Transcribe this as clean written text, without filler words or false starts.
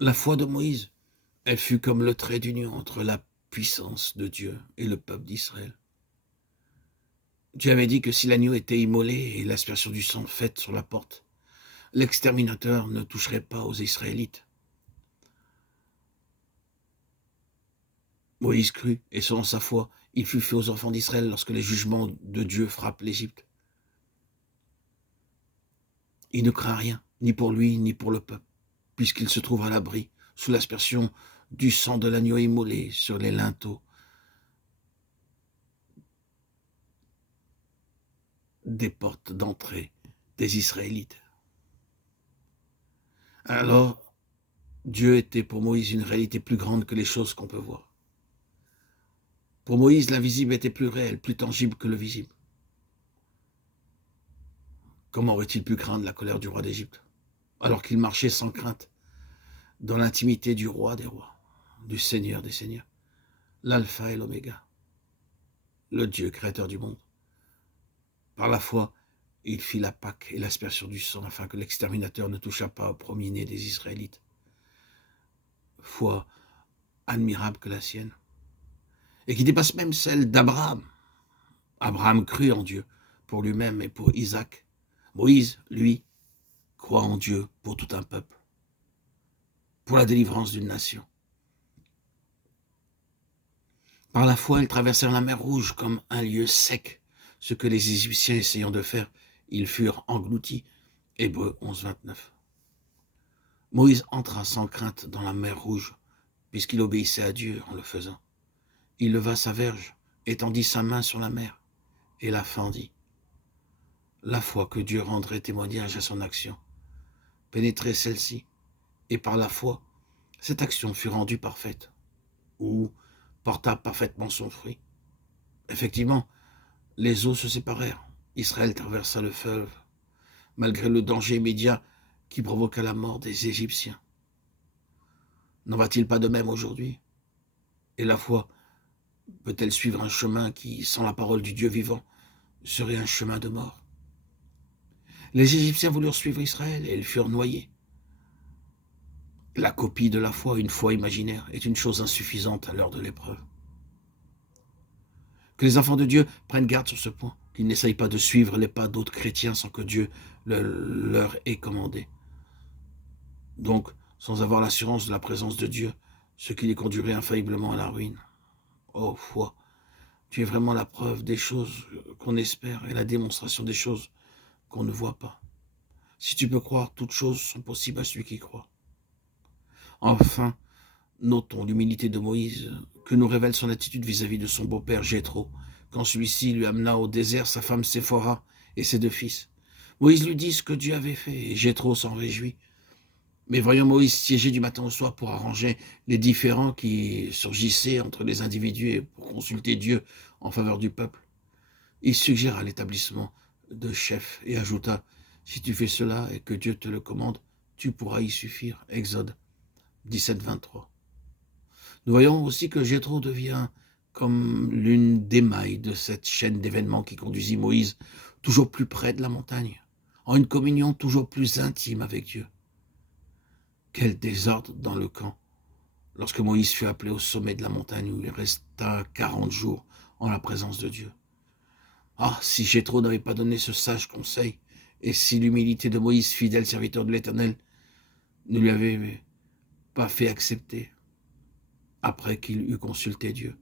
La foi de Moïse, elle fut comme le trait d'union entre la puissance de Dieu et le peuple d'Israël. Dieu avait dit que si l'agneau était immolé et l'aspersion du sang faite sur la porte, l'exterminateur ne toucherait pas aux Israélites. Moïse crut, et selon sa foi, il fut fait aux enfants d'Israël lorsque les jugements de Dieu frappent l'Égypte. Il ne craint rien, ni pour lui, ni pour le peuple, puisqu'il se trouve à l'abri, sous l'aspersion du sang de l'agneau immolé sur les linteaux des portes d'entrée des Israélites. Alors, Dieu était pour Moïse une réalité plus grande que les choses qu'on peut voir. Pour Moïse, l'invisible était plus réel, plus tangible que le visible. Comment aurait-il pu craindre la colère du roi d'Égypte, alors qu'il marchait sans crainte dans l'intimité du roi des rois, du Seigneur des seigneurs, l'alpha et l'oméga, le Dieu créateur du monde. Par la foi, il fit la Pâque et l'aspersion du sang afin que l'exterminateur ne touchât pas au premier-né des Israélites. Foi admirable que la sienne, et qui dépasse même celle d'Abraham. Abraham crut en Dieu pour lui-même et pour Isaac. Moïse, lui, croit en Dieu pour tout un peuple, pour la délivrance d'une nation. Par la foi, ils traversèrent la mer Rouge comme un lieu sec. Ce que les Égyptiens essayant de faire, ils furent engloutis. Hébreux 11, 29. Moïse entra sans crainte dans la mer Rouge, puisqu'il obéissait à Dieu en le faisant. Il leva sa verge, étendit sa main sur la mer, et la fendit. La foi que Dieu rendrait témoignage à son action pénétrait celle-ci, et par la foi, cette action fut rendue parfaite, ou porta parfaitement son fruit. Effectivement, les eaux se séparèrent. Israël traversa le fleuve, malgré le danger immédiat qui provoqua la mort des Égyptiens. N'en va-t-il pas de même aujourd'hui? Et la foi peut-elle suivre un chemin qui, sans la parole du Dieu vivant, serait un chemin de mort? Les Égyptiens voulurent suivre Israël et ils furent noyés. La copie de la foi, une foi imaginaire, est une chose insuffisante à l'heure de l'épreuve. Que les enfants de Dieu prennent garde sur ce point, qu'ils n'essayent pas de suivre les pas d'autres chrétiens sans que Dieu leur ait commandé. Donc, sans avoir l'assurance de la présence de Dieu, ce qui les conduirait infailliblement à la ruine. Oh, foi, tu es vraiment la preuve des choses qu'on espère et la démonstration des choses qu'on ne voit pas. Si tu peux croire, toutes choses sont possibles à celui qui croit. Enfin, notons l'humilité de Moïse, que nous révèle son attitude vis-à-vis de son beau-père Jéthro, quand celui-ci lui amena au désert sa femme Séphora et ses 2 fils. Moïse lui dit ce que Dieu avait fait, et Jéthro s'en réjouit. Mais voyons Moïse siéger du matin au soir pour arranger les différends qui surgissaient entre les individus et pour consulter Dieu en faveur du peuple. Il suggéra l'établissement de chefs et ajouta « Si tu fais cela et que Dieu te le commande, tu pourras y suffire. » Exode 17, 23. Nous voyons aussi que Jéthro devient comme l'une des mailles de cette chaîne d'événements qui conduisit Moïse toujours plus près de la montagne, en une communion toujours plus intime avec Dieu. Quel désordre dans le camp, lorsque Moïse fut appelé au sommet de la montagne où il resta 40 jours en la présence de Dieu. Ah, si Jéthro n'avait pas donné ce sage conseil, et si l'humilité de Moïse, fidèle serviteur de l'Éternel, ne lui avait pas fait accepter après qu'il eut consulté Dieu.